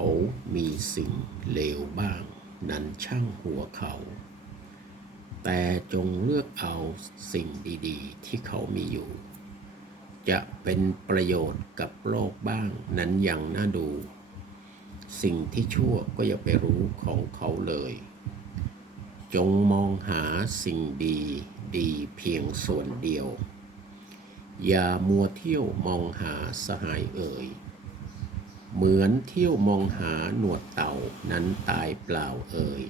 เขามีสิ่งเลวบ้าง นั้นช่างหัวเขา แต่จงเลือกเอาสิ่งดีๆ ที่เขามีอยู่ จะเป็นประโยชน์กับโลกบ้างนั้นยังน่าดู สิ่งที่ชั่วก็อย่าไปรู้ของเขาเลย จงมองหาสิ่งดีดีเพียงส่วนเดียว อย่ามัวเที่ยวมองหาสหายเอ่ย เหมือนเที่ยวมองหาหนวดเต่านั้นตายเปล่าเอ่ย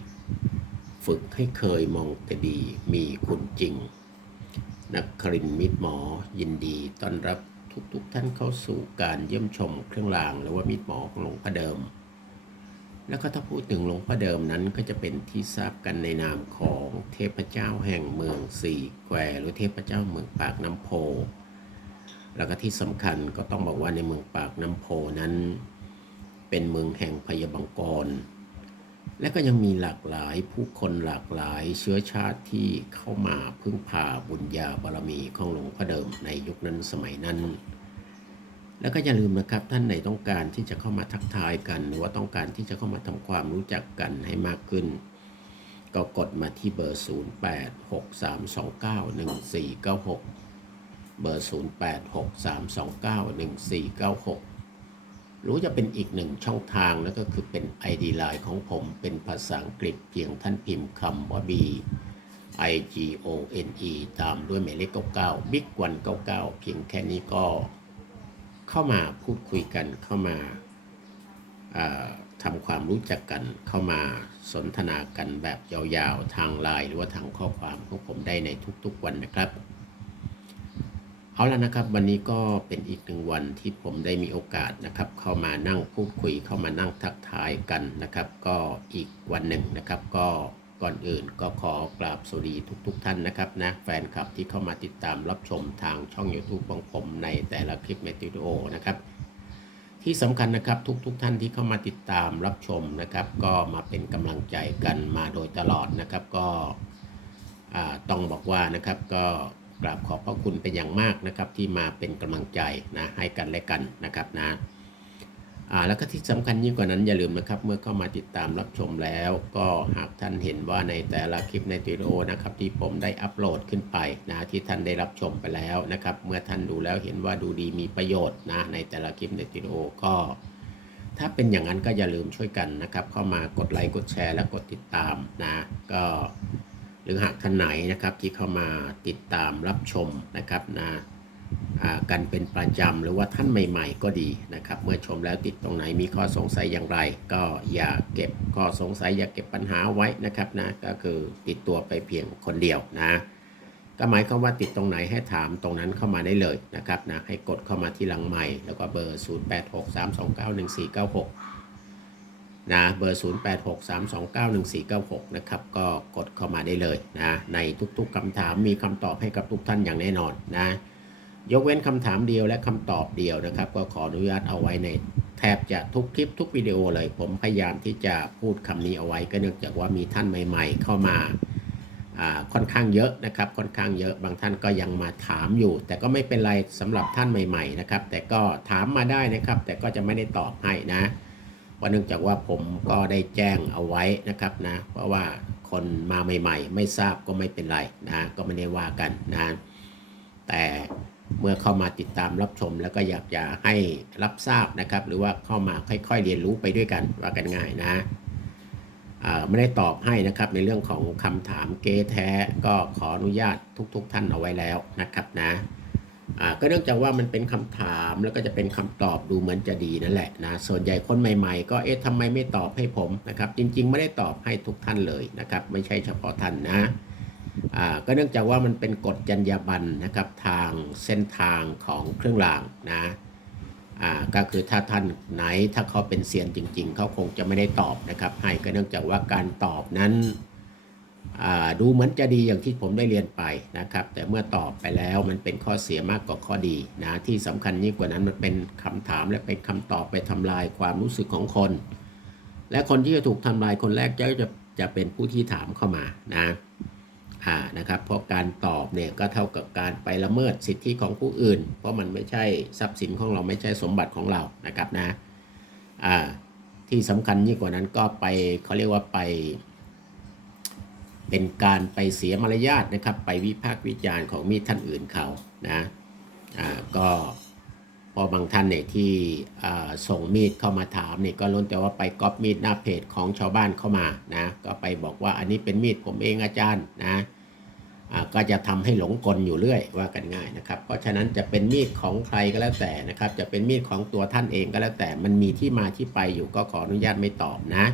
ฝึกให้เคยมองแต่ดีมีคุณจริง นักครินมิตรหมอยินดีต้อนรับทุกๆทท่านเข้าสู่การเยี่ยมชมเครื่องรางหรือว่ามิตรหมอของหลวงพ่อเดิม แล้วก็ถ้าพูดถึงหลวงพ่อเดิมนั้นก็จะเป็นที่ทราบกันในนามของเทพเจ้าแห่งเมืองสี่แควหรือเทพเจ้าเมืองปากน้ำโพ แล้วก็ที่สำคัญก็ต้องบอกว่าในเมืองปากน้ำโพนั้น เป็นเมืองแห่งพยาบังกร และก็ยังมีหลากหลายผู้คนหลากหลายเชื้อชาติที่เข้ามาพึ่งพาบุญญาบารมีของหลวงพ่อเดิมในยุคนั้นสมัยนั้น แล้วก็อย่าลืมนะครับท่านไหนต้องการที่จะเข้ามาทักทายกัน หรือว่าต้องการที่จะเข้ามาทำความรู้จักกันให้มากขึ้น ก็กดมาที่เบอร์ 0863291496 เบอร์ 0863291496 รู้จะเป็นอีกหนึ่งช่องทางแล้วก็คือเป็น ID Line ของผมเป็นภาษาอังกฤษเพียงท่านพิมพ์คำว่า B I G O N E ตามด้วยหมายเลข99 Big 1 99 เพียงแค่นี้ก็เข้ามาพูดคุยกันเข้ามาาทำความรู้จักกันเข้ามาสนทนากันแบบยาวๆ ทางไลน์หรือว่าทางข้อความของผมได้ในทุกๆวันนะครับ เอาละนะครับ วันนี้ก็เป็นอีกหนึ่งวันที่ผมได้มีโอกาสนะครับ เข้ามานั่งพูดคุยเข้ามานั่งทักทายกันนะครับ ก็อีกวันหนึ่งนะครับ ก็ก่อนอื่นก็ขอกราบสวัสดีทุกๆท่านนะครับนะแฟนคลับที่เข้ามาติดตามรับชมทางช่อง YouTube ของผมในแต่ละคลิปในวิโอนะครับ ที่สำคัญนะครับทุกๆทท่านที่เข้ามาติดตามรับชมนะครับ ก็มาเป็นกำลังใจกันมาโดยตลอดนะครับ ก็ต้องบอกว่านะครับก็ กราบขอบพระคุณเป็นอย่างมากนะครับที่มาเป็นกำลังใจนะให้กันและกันนะครับนะแล้วก็ที่สำคัญยิ่งกว่านั้นอย่าลืมนะครับ เมื่อเข้ามาติดตามรับชมแล้ว ก็หากท่านเห็นว่าในแต่ละคลิปในวิดีโอนะครับที่ผมได้อัปโหลดขึ้นไปนะที่ท่านได้รับชมไปแล้วนะครับ เมื่อท่านดูแล้วเห็นว่าดูดีมีประโยชน์นะในแต่ละคลิปในวิดีโอก็ ถ้าเป็นอย่างนั้นก็อย่าลืมช่วยกันนะครับ เข้ามากดไลค์กดแชร์และกดติดตามนะก็ รือหากท่านไหนนะครับที่เข้ามาติดตามรับชมนะครับนะอ่ากันเป็นประจำหรือว่าท่านใหม่ ๆ ก็ดีนะครับ เมื่อชมแล้วติดตรงไหนมีข้อสงสัยอย่างไร ก็อย่าเก็บข้อสงสัยอย่าเก็บปัญหาไว้นะครับนะก็คือติดตัวไปเพียงคนเดียวนะก็หมายความว่าติดตรงไหนให้ถามตรงนั้นเข้ามาได้เลยนะครับนะให้กดเข้ามาที่หลังใหม่ แล้วก็เบอร์ 0863291496 นะเบอร์ 0863291496 นะครับ ก็กดเข้ามาได้เลยนะในทุกๆคำถามมีคำตอบให้กับทุกท่านอย่างแน่นอนนะยกเว้นคำถามเดียวและคำตอบเดียวนะครับ ก็ขออนุญาตเอาไว้ในแทบจะทุกคลิปทุกวิดีโอเลย ผมพยายามที่จะพูดคำนี้เอาไว้ก็เนื่องจากว่ามีท่านใหม่ ๆ เข้ามาอ่าค่อนข้างเยอะนะครับ ค่อนข้างเยอะบางท่านก็ยังมาถามอยู่ แต่ก็ไม่เป็นไรสำหรับท่านใหม่ ๆ นะครับ แต่ก็ถามมาได้นะครับ แต่ก็จะไม่ได้ตอบให้นะ เพราะเนื่องจากว่าผมก็ได้แจ้งเอาไว้นะครับนะ เพราะว่าคนมาใหม่ ๆ ไม่ทราบก็ไม่เป็นไรนะ ก็ไม่ได้ว่ากันนะ แต่เมื่อเข้ามาติดตามรับชม แล้วก็อยากจะให้รับทราบนะครับ หรือว่าเข้ามาค่อยๆเรียนรู้ไปด้วยกันว่ากันง่ายนะไม่ได้ตอบให้นะครับในเรื่องของคำถามเก๊แท้ก็ขออนุญาตทุก ๆ ท่านเอาไว้แล้วนะครับนะ อ่าก็เนื่องจากว่ามันเป็นคำถามแล้วก็จะเป็นคำตอบดูเหมือนจะดีนั่นแหละนะส่วนใหญ่คนใหม่ๆ ก็เอ๊ะทำไมไม่ตอบให้ผมนะครับจริง ๆ ไม่ได้ตอบให้ทุกท่านเลยนะครับไม่ใช่เฉพาะท่านนะอ่าก็เนื่องจากว่ามันเป็นกฎจรรยาบรรณนะครับทางเส้นทางของเครื่องรางนะอ่าก็คือถ้าท่านไหนถ้าเขาเป็นเซียนจริง ๆเขาคงจะไม่ได้ตอบนะครับให้ก็เนื่องจากว่าการตอบนั้น ดูเหมือนจะดีอย่างที่ผมได้เรียนไปนะครับ แต่เมื่อตอบไปแล้วมันเป็นข้อเสียมากกว่าข้อดีนะที่สำคัญยิ่งกว่านั้นมันเป็นคำถามและเป็นคำตอบไปทำลายความรู้สึกของคน และคนที่จะถูกทำลายคนแรกจะจะจะเป็นผู้ที่ถามเข้ามานะอ่านะครับเพราะการตอบเนี่ยก็เท่ากับการไปละเมิดสิทธิของผู้อื่น เพราะมันไม่ใช่ทรัพย์สินของเราไม่ใช่สมบัติของเรานะครับนะอ่าที่สำคัญยิ่งกว่านั้นก็ไปเขาเรียกว่าไป เป็นการไปเสียมารยาทนะครับ ไปวิพากษ์วิจารณ์ของมีดท่านอื่นเขานะอ่าก็พอบางท่านเนี่ยที่อ่าส่งมีดเข้ามาถามเนี่ยก็ล้วนแต่ว่าไปก๊อปมีดหน้าเพจของชาวบ้านเข้ามานะก็ไปบอกว่าอันนี้เป็นมีดผมเองอาจารย์นะอ่าก็จะทำให้หลงกลอยู่เรื่อยว่ากันง่ายนะครับ เพราะฉะนั้นจะเป็นมีดของใครก็แล้วแต่นะครับ จะเป็นมีดของตัวท่านเองก็แล้วแต่มันมีที่มาที่ไปอยู่ก็ขออนุญาตไม่ตอบนะ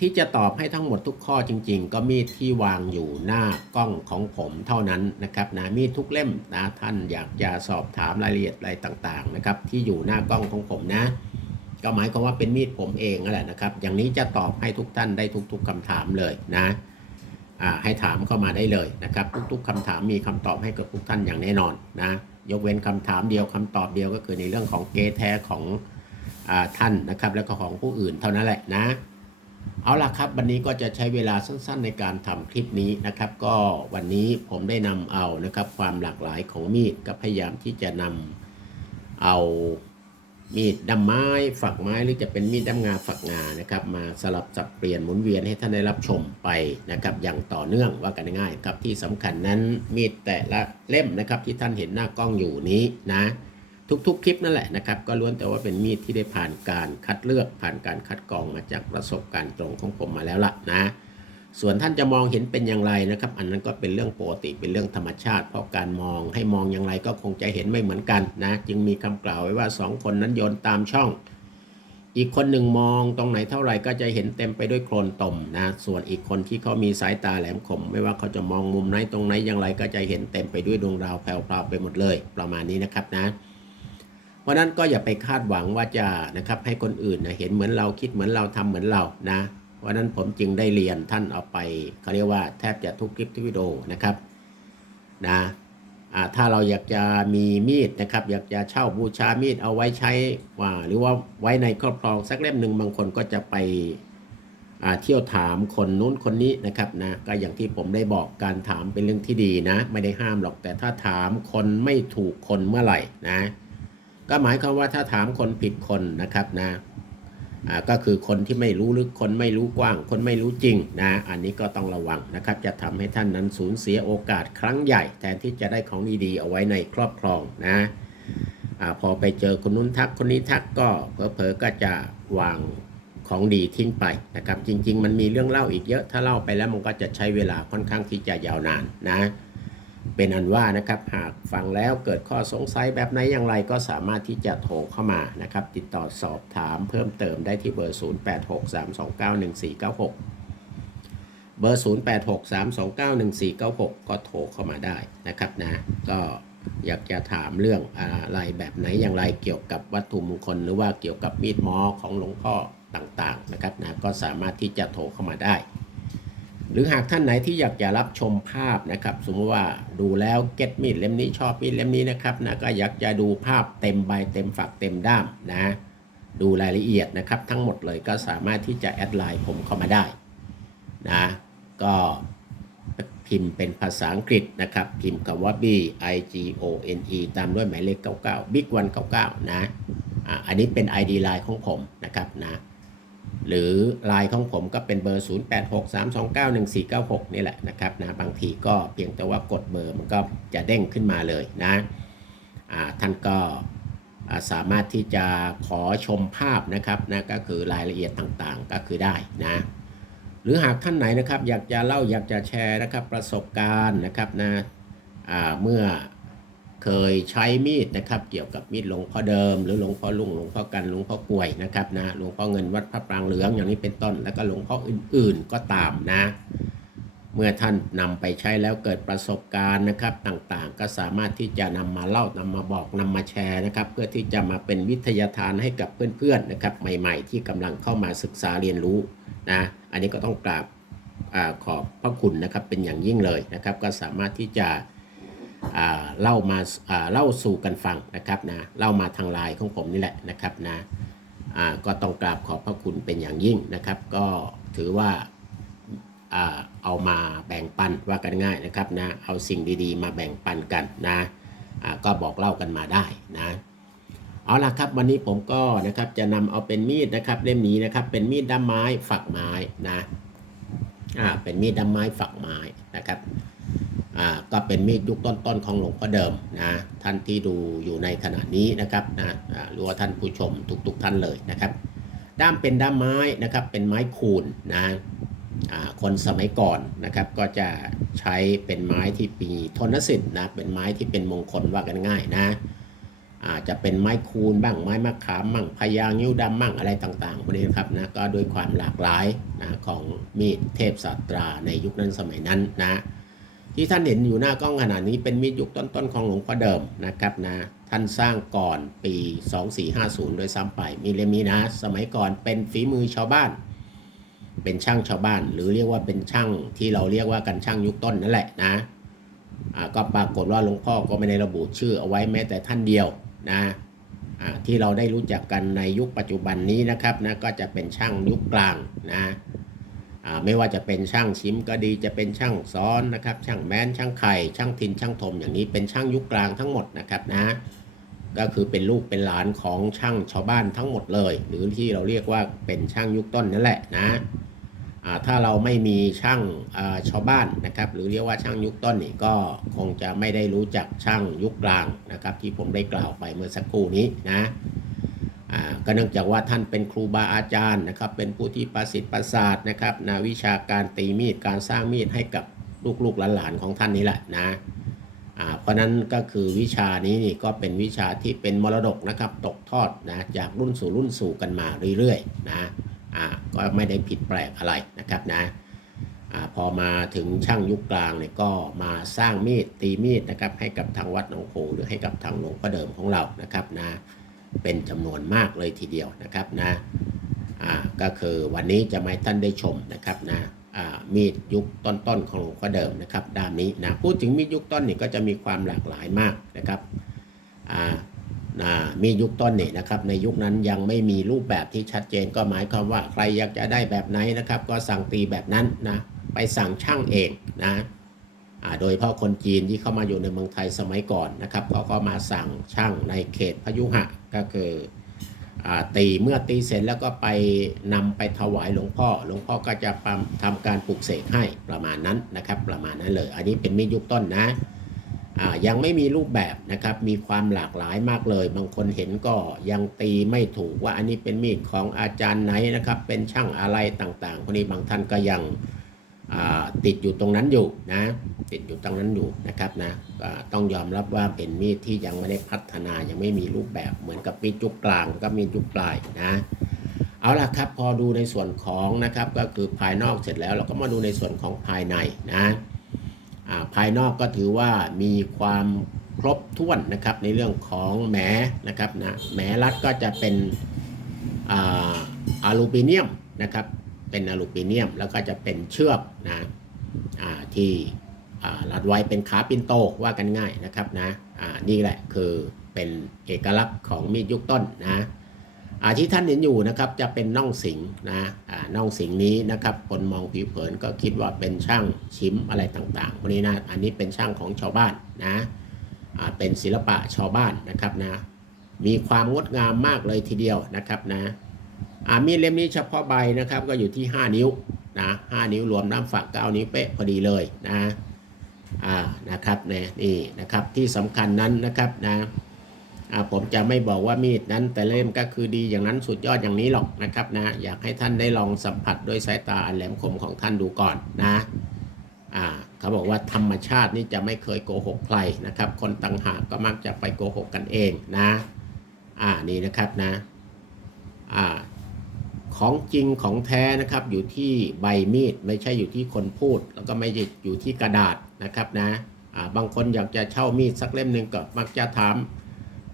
ที่จะตอบให้ทั้งหมดทุกข้อจริง ๆ ก็มีดที่วางอยู่หน้ากล้องของผมเท่านั้นนะครับนะมีดทุกเล่มนะท่านอยากจะสอบถามรายละเอียดอะไรต่างๆนะครับที่อยู่หน้ากล้องของผมนะ ก็หมายความว่าเป็นมีดผมเองนั่นแหละนะครับ อย่างนี้จะตอบให้ทุกท่านได้ทุก ๆคำถามเลยนะให้ถามเข้ามาได้เลยนะครับ ทุก ๆคำถามมีคำตอบให้กับทุกท่านอย่างแน่นอนนะยกเว้นคำถามเดียวคำตอบเดียวก็คือในเรื่องของเกแท้ของอท่านนะครับ แล้วก็ของผู้อื่นเท่านั้นแหละนะ เอาล่ะครับ วันนี้ก็จะใช้เวลาสั้นๆในการทำคลิปนี้นะครับ ก็วันนี้ผมได้นำเอานะครับ ความหลากหลายของมีดก็พยายามที่จะนำเอามีดดำไม้ฝักไม้หรือจะเป็นมีดดำงาฝักงานะครับ มาสลับสับเปลี่ยนหมุนเวียนให้ท่านได้รับชมไปนะครับ อย่างต่อเนื่องว่ากันง่ายครับที่สำคัญนั้นมีดแต่ละเล่มนะครับที่ท่านเห็นหน้ากล้องอยู่นี้นะ ทุกๆ คลิปนั่นแหละนะครับ ก็ล้วนแต่ว่าเป็นมีดที่ได้ผ่านการคัดเลือกผ่านการคัดกรองมาจากประสบการณ์ตรงของผมมาแล้วล่ะนะ ส่วนท่านจะมองเห็นเป็นอย่างไรนะครับ อันนั้นก็เป็นเรื่องปกติเป็นเรื่องธรรมชาติ เพราะการมองให้มองอย่างไรก็คงจะเห็นไม่เหมือนกันนะ จึงมีคำกล่าวไว้ว่าสองคนนั้นโยนตามช่อง อีกคนหนึ่งมองตรงไหนเท่าไหร่ก็จะเห็นเต็มไปด้วยโคลนตมนะ ส่วนอีกคนที่เขามีสายตาแหลมคม ไม่ว่าเขาจะมองมุมไหนตรงไหนอย่างไรก็จะเห็นเต็มไปด้วยดวงดาวแผ่วๆไปหมดเลย ประมาณนี้นะครับนะ เพราะนั้นก็อย่าไปคาดหวังว่าจะนะครับให้คนอื่นนะเห็นเหมือนเราคิดเหมือนเราทำเหมือนเรานะเพราะนั้นผมจึงได้เรียนท่านเอาไปเขาเรียกว่าแทบจะทุกคลิปทุกวิดีโอนะครับนะถ้าเราอยากจะมีมีดนะครับ อยากจะเช่าบูชามีดเอาไว้ใช้ว่า หรือว่าไว้ในครอบครองสักเล่มหนึ่งบางคนก็จะไปเที่ยวถามคนนู้นคนนี้นะครับนะก็อย่างที่ผมได้บอกการถามเป็นเรื่องที่ดีนะ ไม่ได้ห้ามหรอกแต่ถ้าถามคนไม่ถูกคนเมื่อไหร่นะ ก็หมายความว่าถ้าถามคนผิดคนนะครับนะก็คือคนที่ไม่รู้ลึกคนไม่รู้กว้าง คนไม่รู้จริงนะอันนี้ก็ต้องระวังนะครับ จะทำให้ท่านนั้นสูญเสียโอกาสครั้งใหญ่ แทนที่จะได้ของดีๆเอาไว้ในครอบครองนะอาพอไปเจอคนนู้นทักคนนี้ทักก็เพอๆก็จะวางของดีทิ้งไปนะครับ จริง ๆ มันมีเรื่องเล่าอีกเยอะถ้าเล่าไปแล้วมันก็จะใช้เวลาค่อนข้างที่จะยาวนานนะ เป็นอันว่านะครับ หากฟังแล้วเกิดข้อสงสัยแบบไหนอย่างไรก็สามารถที่จะโทรเข้ามานะครับ ติดต่อสอบถามเพิ่มเติมได้ที่เบอร์ 0863291496 เบอร์ 0863291496 ก็โทรเข้ามาได้นะครับนะก็อยากจะถามเรื่องอะไรแบบไหนอย่างไรเกี่ยวกับวัตถุมงคล หรือว่าเกี่ยวกับมีดหมอของหลวงพ่อต่างๆนะครับนะก็สามารถที่จะโทรเข้ามาได้ หรือหากท่านไหนที่อยากจะรับชมภาพนะครับ สมมติว่าดูแล้วเก็ตมีดเล่มนี้ชอบมีดเล่มนี้นะครับนะก็อยากจะดูภาพเต็มใบเต็มฝักเต็มด้ามนะ ดูรายละเอียดนะครับ ทั้งหมดเลยก็สามารถที่จะแอดไลน์ผมเข้ามาได้นะก็พิมพ์เป็นภาษาอังกฤษนะครับ พิมพ์คำว่า B I G O N E ตามด้วยหมายเลข 99 Big 199 นะอะอันนี้เป็น ID ไลน์ของผมนะครับนะ หรือไลน์ของผมก็เป็นเบอร์ 0863291496 นี่แหละนะครับนะบางทีก็เพียงแต่ว่ากดเบอร์มันก็จะเด้งขึ้นมาเลยนะท่านก็สามารถที่จะขอชมภาพนะครับนะก็คือรายละเอียดต่างๆก็คือได้นะหรือหากท่านไหนนะครับอยากจะเล่าอยากจะแชร์นะครับประสบการณ์นะครับนะเมื่อ เคยใช้มีดนะครับ เกี่ยวกับมีดหลวงพ่อเดิม หรือหลวงพ่อลุงหลวงพ่อกันหลวงพ่อกลวยนะครับนะหลวงพ่อเงินวัดพระปรางเหลืองอย่างนี้เป็นต้น แล้วก็หลวงพ่ออื่นๆก็ตามนะ เมื่อท่านนำไปใช้แล้วเกิดประสบการณ์นะครับต่างๆ ก็สามารถที่จะนำมาเล่านำมาบอกนำมาแชร์นะครับ เพื่อที่จะมาเป็นวิทยาทานให้กับเพื่อนๆนะครับ ใหม่ ๆ ที่กำลังเข้ามาศึกษาเรียนรู้นะอันนี้ก็ต้องกราบอขอบพระคุณนะครับเป็นอย่างยิ่งเลยนะครับ ก็สามารถที่จะ เล่ามาเล่าสู่กันฟังนะครับนะเล่ามาทางไลน์ของผมนี่แหละนะครับนะก็ต้องกราบขอบพระคุณเป็นอย่างยิ่งนะครับ ก็ถือว่าเอามาแบ่งปันว่ากันง่ายนะครับนะเอาสิ่งดีๆ มาแบ่งปันกันนะก็บอกเล่ากันมาได้นะเอาล่ะครับวันนี้ผมก็นะครับจะนำเอาเป็นมีดนะครับเล่มนี้นะครับเป็นมีดด้ามไม้ฝักไม้นะอ่าเป็นมีดด้ามไม้ฝักไม้นะครับ อ่าก็เป็นมีดยุคต้นๆของหลวงพ่อเดิมนะท่านที่ดูอยู่ในขณะนี้นะครับนะหรือว่าท่านผู้ชมทุกๆท่านเลยนะครับ ด้ามเป็นด้ามไม้นะครับเป็นไม้คูนนะคนสมัยก่อนนะครับก็จะใช้เป็นไม้ที่มีทนสิทธิ์นะเป็นไม้ที่เป็นมงคลว่ากันง่ายนะอาจจะเป็นไม้คูนบ้างไม้มะขามบ้างพญางิ้วดำบ้างอะไรต่างๆพวกนี้นะครับนะก็ด้วยความหลากหลายนะของมีดเทพศาสตราในยุคนั้นสมัยนั้นนะ ที่ท่านเห็นอยู่หน้ากล้องขนาดนี้เป็นมีดยุคต้นๆของหลวงพ่อเดิมนะครับนะท่านสร้างก่อนปี 2450 โดยซ้ำไปมีเลมีนะ สมัยก่อนเป็นฝีมือชาวบ้าน เป็นช่างชาวบ้าน หรือเรียกว่าเป็นช่างที่เราเรียกว่ากันช่างยุคต้นนั่นแหละนะก็ปรากฏว่าหลวงพ่อก็ไม่ได้ระบุชื่อเอาไว้แม้แต่ท่านเดียวนะที่เราได้รู้จักกันในยุคปัจจุบันนี้นะครับนะก็จะเป็นช่างยุคกลางนะ ไม่ว่าจะเป็นช่างชิมก็ดีจะเป็นช่างซ้อนนะครับช่างแม้นช่างไข่ ช่างทินช่างทมอย่างนี้เป็นช่างยุคกลางทั้งหมดนะครับนะก็คือเป็นลูกเป็นหลานของช่างชาวบ้านทั้งหมดเลย หรือที่เราเรียกว่าเป็นช่างยุคต้นนั่นแหละนะถ้าเราไม่มีช่างชาวบ้านนะครับ หรือเรียกว่าช่างยุคต้นนี่ก็คงจะไม่ได้รู้จักช่างยุคกลางนะครับ ที่ผมได้กล่าวไปเมื่อสักครู่นี้นะ ก็เนื่องจากว่าท่านเป็นครูบาอาจารย์นะครับ เป็นผู้ที่ประสิทธิ์ประสาทนะครับนะวิชาการตีมีดการสร้างมีดให้กับลูกๆหลานๆของท่านนี่แหละนะเพราะนั้นก็คือวิชานี้นี่ก็เป็นวิชาที่เป็นมรดกนะครับตกทอดนะจากรุ่นสู่รุ่นสู่กันมาเรื่อยๆนะก็ไม่ได้ผิดแปลกอะไรนะครับนะอพอมาถึงช่างยุคกลางเนี่ยก็มาสร้างมีดตีมีดนะครับให้กับทางวัดหนองโพหรือให้กับทางหลวงพ่อเดิมของเรานะครับนะ เป็นจำนวนมากเลยทีเดียวนะครับนะอ่าก็คือวันนี้จะมาท่านได้ชมนะครับนะอ่ามีดยุคต้นๆของหลวงพ่อเดิมนะครับด้ามนี้นะพูดถึงมีดยุคต้นนี่ก็จะมีความหลากหลายมากนะครับอ่านะมีดยุคต้นนี่นะครับในยุคนั้นยังไม่มีรูปแบบที่ชัดเจนก็หมายความว่าใครอยากจะได้แบบไหนนะครับ ก็สั่งตีแบบนั้นนะไปสั่งช่างเองนะโดยเฉพาะคนจีนที่เข้ามาอยู่ในเมืองไทยสมัยก่อนนะครับเขาก็มาสั่งช่างในเขตพยุหะ ก็คือตีเมื่อตีเสร็จแล้วก็ไปนำไปถวายหลวงพ่อ หลวงพ่อก็จะปำทำการปลุกเสกให้ประมาณนั้นนะครับ ประมาณนั้นเลย อันนี้เป็นมีดยุคต้นนะยังไม่มีรูปแบบนะครับ มีความหลากหลายมากเลย บางคนเห็นก็ยังตีไม่ถูกว่าอันนี้เป็นมีดของอาจารย์ไหนนะครับ เป็นช่างอะไรต่างๆคนนี้บางท่านก็ยัง ติดอยู่ตรงนั้นอยู่นะติดอยู่ตรงนั้นอยู่นะครับนะต้องยอมรับว่าเป็นมีดที่ยังไม่ได้พัฒนายังไม่มีรูปแบบเหมือนกับมีดยุคกลางก็มีดยุคปลายนะเอาล่ะครับพอดูในส่วนของนะครับก็คือภายนอกเสร็จแล้วเราก็มาดูในส่วนของภายในนะภายนอกก็ถือว่ามีความครบถ้วนนะครับในเรื่องของแหมนะครับนะแหมรัดก็จะเป็นออลูมิเนียมนะครับ เป็นอลูมิเนียม แล้วก็จะเป็นเชือกนะที่รัดไว้เป็นขาปินโตว่ากันง่ายนะครับนะนี่แหละคือเป็นเอกลักษณ์ของมีดยุคต้นนะอาที่ท่านเห็นอยู่นะครับจะเป็นน่องสิงนะน่องสิงนี้นะครับคนมองผิวเผินก็คิดว่าเป็นช่างชิมอะไรต่างๆพวกนี้นะอันนี้เป็นช่างของชาวบ้านนะเป็นศิลปะชาวบ้านนะครับนะมีความงดงามมากเลยทีเดียวนะครับนะ มีดเล่มนี้เฉพาะใบนะครับ ก็อยู่ที่ 5 นิ้วนะห้านิ้วรวมน้ำฝักเก้านิ้วเป๊ะพอดีเลยนะอ่านะครับเนี่ยนี่นะครับที่สำคัญนั้นนะครับนะอ่าผมจะไม่บอกว่ามีดนั้นแต่เล่มก็คือดีอย่างนั้นสุดยอดอย่างนี้หรอกนะครับนะอยากให้ท่านได้ลองสัมผัสด้วยสายตาอันแหลมคมของท่านดูก่อนนะอ่าเขาบอกว่าธรรมชาตินี่จะไม่เคยโกหกใครนะครับ คนต่างหากก็มักจะไปโกหกกันเองนะอ่านี่นะครับนะอ่า ของจริงของแท้นะครับอยู่ที่ใบมีดไม่ใช่อยู่ที่คนพูด แล้วก็ไม่ใช่อยู่ที่กระดาษนะครับนะบางคนอยากจะเช่ามีดสักเล่มหนึ่งก็มักจะถาม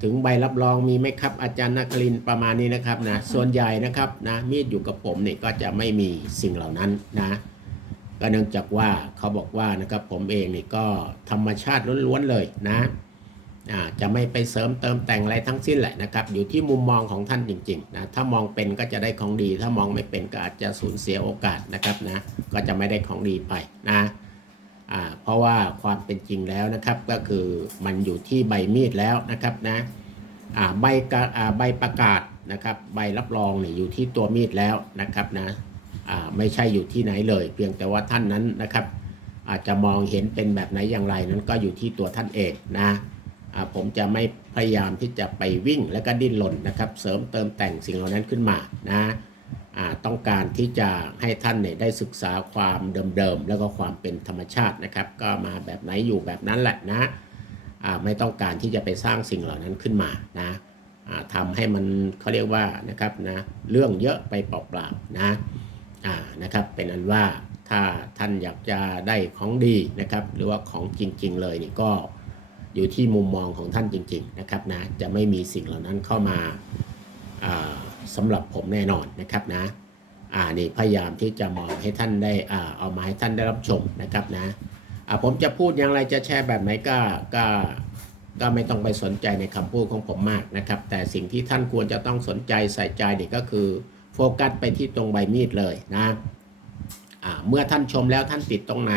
ถึงใบรับรองมีไหมครับ อาจารย์นักลินประมาณนี้นะครับนะส่วนใหญ่นะครับนะมีดอยู่กับผมเนี่ยก็จะไม่มีสิ่งเหล่านั้นนะก็เนื่องจากว่าเขาบอกว่านะครับผมเองนี่ก็ธรรมชาติล้วนๆเลยนะ จะไม่ไปเสริมเติมแต่งอะไรทั้งสิ้นแหละนะครับ อยู่ที่มุมมองของท่านจริงๆนะถ้ามองเป็นก็จะได้ของดี ถ้ามองไม่เป็นก็อาจจะสูญเสียโอกาสนะครับนะก็จะไม่ได้ของดีไปนะเพราะว่าความเป็นจริงแล้วนะครับก็คือมันอยู่ที่ใบมีดแล้วนะครับนะใบกะใบประกาศนะครับใบรับรองเนี่ยอยู่ที่ตัวมีดแล้วนะครับนะไม่ใช่อยู่ที่ไหนเลย เพียงแต่ว่าท่านนั้นนะครับ อาจจะมองเห็นเป็นแบบไหนอย่างไรนั้นก็อยู่ที่ตัวท่านเองนะ ผมจะไม่พยายามที่จะไปวิ่งและก็ดิ้นรนนะครับ เสริมเติมแต่งสิ่งเหล่านั้นขึ้นมานะต้องการที่จะให้ท่านเนี่ยได้ศึกษาความเดิมๆแล้วก็ความเป็นธรรมชาตินะครับ ก็มาแบบไหนอยู่แบบนั้นแหละนะไม่ต้องการที่จะไปสร้างสิ่งเหล่านั้นขึ้นมานะทำให้มันเขาเรียกว่านะครับนะเรื่องเยอะไปเปล่าๆนะนะครับเป็นอันว่าถ้าท่านอยากจะได้ของดีนะครับ หรือว่าของจริงๆเลยนี่ก็ อยู่ที่มุมมองของท่านจริง ๆ นะครับนะจะไม่มีสิ่งเหล่านั้นเข้ามาอ่าสำหรับผมแน่นอนนะครับนะอ่านี่พยายามที่จะมองให้ท่านได้อ่าเอามาให้ท่านได้รับชมนะครับนะอ่าผมจะพูดอย่างไรจะแชร์แบบไหนก็ก็ก็ไม่ต้องไปสนใจในคำพูดของผมมากนะครับ แต่สิ่งที่ท่านควรจะต้องสนใจใส่ใจเด็กก็คือโฟกัสไปที่ตรงใบมีดเลยนะอ่าเมื่อท่านชมแล้วท่านติดตรงไหน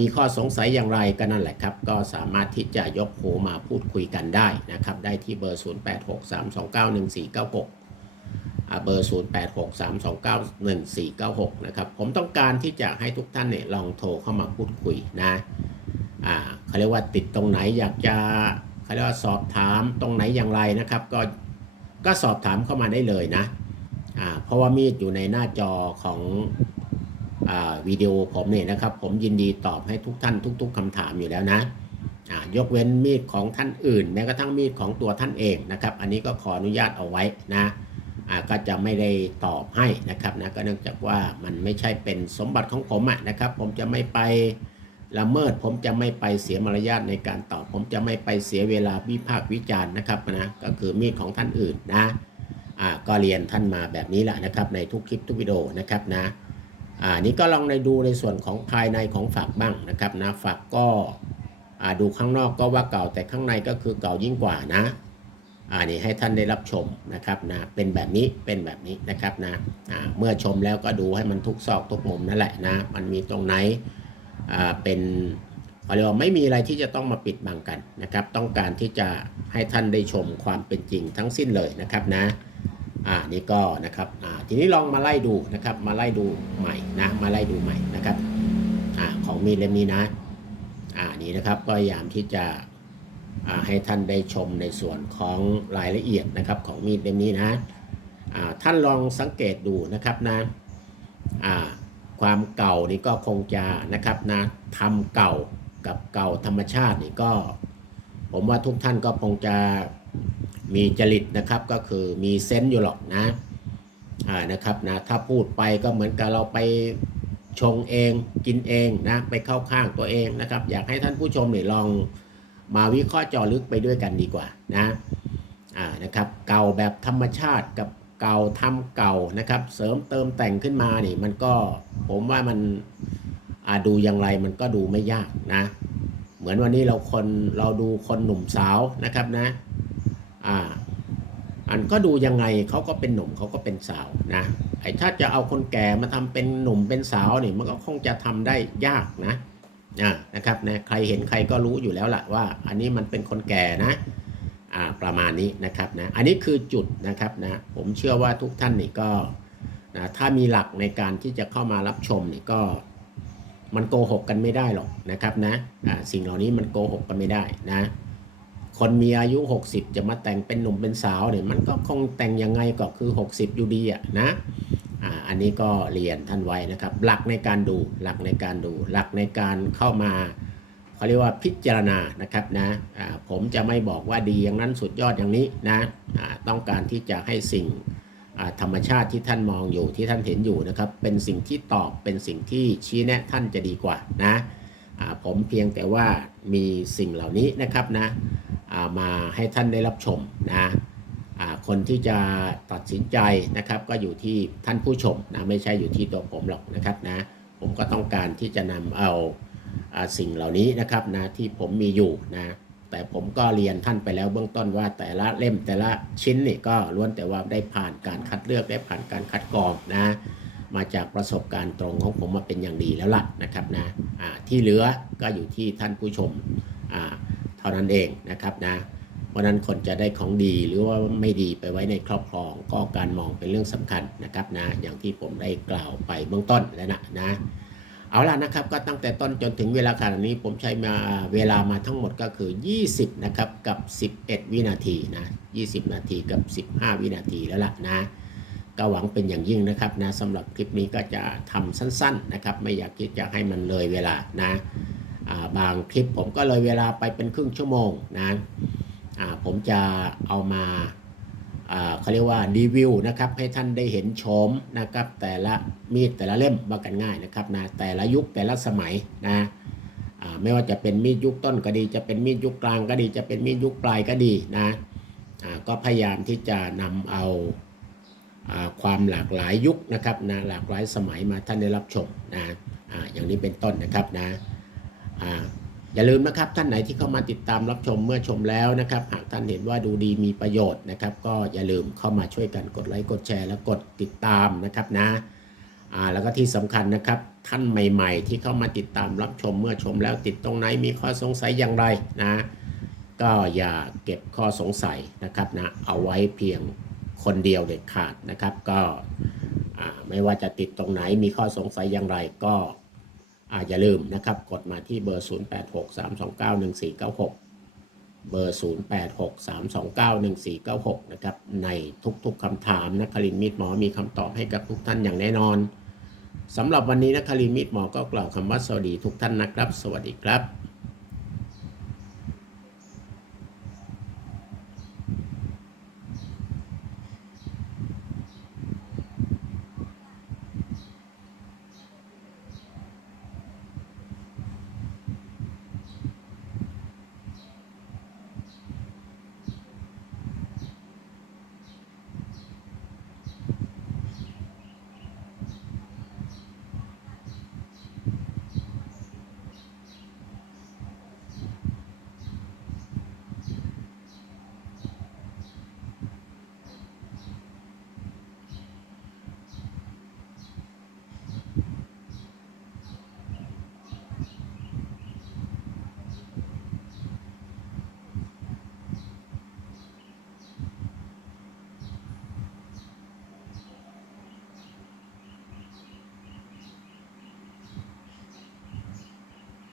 มีข้อสงสัยอย่างไรก็นั่นแหละครับ ก็สามารถที่จะยกหูมาพูดคุยกันได้นะครับ ได้ที่เบอร์ 0863291496อ่าเบอร์ 0863291496 นะครับ ผมต้องการที่จะให้ทุกท่านเนี่ยลองโทรเข้ามาพูดคุยนะเขาเรียกว่าติดตรงไหนอยากจะเขาเรียกว่าสอบถามตรงไหนอย่างไรนะครับ ก็ก็สอบถามเข้ามาได้เลยนะเพราะว่ามีดอยู่ในหน้าจอของ วิดีโอผมเนี่ยนะครับ ผมยินดีตอบให้ทุกท่านทุก ๆคำถามอยู่แล้วนะยกเว้นมีดของท่านอื่น แม้กระทั่งมีดของตัวท่านเองนะครับ อันนี้ก็ขออนุญาตเอาไว้นะก็จะไม่ได้ตอบให้นะครับนะก็เนื่องจากว่ามันไม่ใช่เป็นสมบัติของผมะนะครับ ผมจะไม่ไปละเมิดผมจะไม่ไปเสียมารยาทในการตอบ ผมจะไม่ไปเสียเวลาวิพากษ์วิจารณ์นะครับนะก็คือมีดของท่านอื่นนะก็เรียนท่านมาแบบนี้แหละนะครับ ในทุกคลิปทุกวิดีโอนะครับนะ อ่านี่ก็ลองในดูในส่วนของภายในของฝักบ้างนะครับนะฝักก็อ่าดูข้างนอกก็ว่าเก่าแต่ข้างในก็คือเก่ายิ่งกว่านะอ่านี่ให้ท่านได้รับชมนะครับนะเป็นแบบนี้เป็นแบบนี้นะครับนะอ่าเมื่อชมแล้วก็ดูให้มันทุกซอกทุกมุมนั่นแหละนะมันมีตรงไหนอ่าเป็นเขาเรียกว่าไม่มีอะไรที่จะต้องมาปิดบังกันนะครับ ต้องการที่จะให้ท่านได้ชมความเป็นจริงทั้งสิ้นเลยนะครับนะ อ่านี่ก็นะครับอ่าทีนี้ลองมาไล่ดูนะครับมาไล่ดูใหม่นะมาไล่ดูใหม่นะครับอ่าของมีดเล่มนี้นะอ่านี่นะครับก็พยายามที่จะอ่าให้ท่านได้ชมในส่วนของรายละเอียดนะครับของมีดเล่มนี้นะอ่าท่านลองสังเกตดูนะครับนะอ่าความเก่านี่ก็คงจะนะครับนะทำเก่ากับเก่าธรรมชาตินี่ก็ ผมว่าทุกท่านก็คงจะ มีจริตนะครับก็คือมีเซนต์อยู่หรอกนะอ่านะครับนะถ้าพูดไปก็เหมือนกับเราไปชงเองกินเองนะไปเข้าข้างตัวเองนะครับ อยากให้ท่านผู้ชมเนี่ยลองมาวิเคราะห์จอลึกไปด้วยกันดีกว่านะอ่านะครับเก่าแบบธรรมชาติกับเก่าทำเก่านะครับ เสริมเติมแต่งขึ้นมานี่มันก็ผมว่ามันอาดูอย่างไรมันก็ดูไม่ยากนะ เหมือนวันนี้เราคนเราดูคนหนุ่มสาวนะครับนะ อ่าอันก็ดูยังไงเขาก็เป็นหนุ่มเขาก็เป็นสาวนะไอ้ถ้าจะเอาคนแก่มาทำเป็นหนุ่มเป็นสาวนี่มันก็คงจะทำได้ยากนะอ่านะครับนะใครเห็นใครก็รู้อยู่แล้วล่ะว่า อันนี้มันเป็นคนแก่นะอ่าประมาณนี้นะครับนะอันนี้คือจุดนะครับนะผมเชื่อว่าทุกท่านนี่ก็นะถ้ามีหลักในการที่จะเข้ามารับชมนี่ก็มันโกหกกันไม่ได้หรอกนะครับนะอ่าสิ่งเหล่านี้มันโกหกกันไม่ได้นะ คนมีอายุ 60 จะมาแต่งเป็นหนุ่มเป็นสาวเนี่ยมันก็คงแต่งยังไงก็คือ 60 อยู่ดีอะนะอันนี้ก็เรียนท่านไว้นะครับ หลักในการดูหลักในการดู หลักในการเข้ามาเขาเรียกว่าพิจารณานะครับนะผมจะไม่บอกว่าดีอย่างนั้นสุดยอดอย่างนี้นะต้องการที่จะให้สิ่งธรรมชาติที่ท่านมองอยู่ที่ท่านเห็นอยู่นะครับ เป็นสิ่งที่ตอบเป็นสิ่งที่ชี้แนะท่านจะดีกว่านะผมเพียงแต่ว่ามีสิ่งเหล่านี้นะครับนะ มาให้ท่านได้รับชมนะคนที่จะตัดสินใจนะครับ ก็อยู่ที่ท่านผู้ชมนะไม่ใช่อยู่ที่ตัวผมหรอกนะครับนะผมก็ต้องการที่จะนำเอาสิ่งเหล่านี้นะครับนะที่ผมมีอยู่นะแต่ผมก็เรียนท่านไปแล้วเบื้องต้นว่าแต่ละเล่มแต่ละชิ้นนี่ก็ล้วนแต่ว่าได้ผ่านการคัดเลือกได้ผ่านการคัดกรองนะมาจากประสบการณ์ตรงของผมมาเป็นอย่างดีแล้วล่ะนะครับนะที่เหลือก็อยู่ที่ท่านผู้ชมอ่า ท่านั้นเองนะครับนะเพราะนั้นคนจะได้ของดีหรือว่าไม่ดีไปไว้ในครอบครอง ก็การมองเป็นเรื่องสำคัญนะครับนะอย่างที่ผมได้กล่าวไปเบื้องต้นแล้วนะนะเอาล่ะนะครับก็ตั้งแต่ต้นจนถึงเวลาขณะนี้ผมใช้มาเวลามาทั้งหมดก็คือ 20นะครับกับ 11 วินาทีนะ20 นาทีกับ 15 วินาทีแล้วล่ะนะก็หวังเป็นอย่างยิ่งนะครับนะสำหรับคลิปนี้ก็จะทำสั้นๆนะครับ ไม่อยากที่จะให้มันเลยเวลานะ บางคลิปผมก็เลยเวลาไปเป็นครึ่งชั่วโมงนะผมจะเอามาเขาเรียกว่ารีวิวนะครับให้ท่านได้เห็นโฉมนะครับแต่ละมีดแต่ละเล่มว่ากันง่ายนะครับนะแต่ละยุคแต่ละสมัยนะไม่ว่าจะเป็นมีดยุคต้นก็ดี จะเป็นมีดยุคกลางก็ดี จะเป็นมีดยุคปลายก็ดีนะก็พยายามที่จะนำเอาอความหลากหลายยุคนะครับนะหลากหลายสมัยมาท่านได้รับชมนะอ่าอย่างนี้เป็นต้นนะครับนะ อ่าอย่าลืมนะครับท่านไหนที่เข้ามาติดตามรับชมเมื่อชมแล้วนะครับ หากท่านเห็นว่าดูดีมีประโยชน์นะครับ ก็อย่าลืมเข้ามาช่วยกันกดไลค์กดแชร์และกดติดตามนะครับนะอ่าแล้วก็ที่สำคัญนะครับท่านใหม่ ๆ ที่เข้ามาติดตามรับชมเมื่อชมแล้วติดตรงไหนมีข้อสงสัยอย่างไรนะ ก็อย่าเก็บข้อสงสัยนะครับนะเอาไว้เพียงคนเดียวเด็ดขาดนะครับ ก็ไม่ว่าจะติดตรงไหนมีข้อสงสัยอย่างไรก็ อาอย่าลืมนะครับ กดมาที่เบอร์ 0863291496 เบอร์ 0863291496 นะครับ ในทุกๆคำถามนักคลินทร์มิตรหมอมีคำตอบให้กับทุกท่านอย่างแน่นอนสำหรับวันนี้นักคลินทร์มิตรหมอก็กล่าวคำว่าสวัสดีทุกท่านนะครับ สวัสดีครับ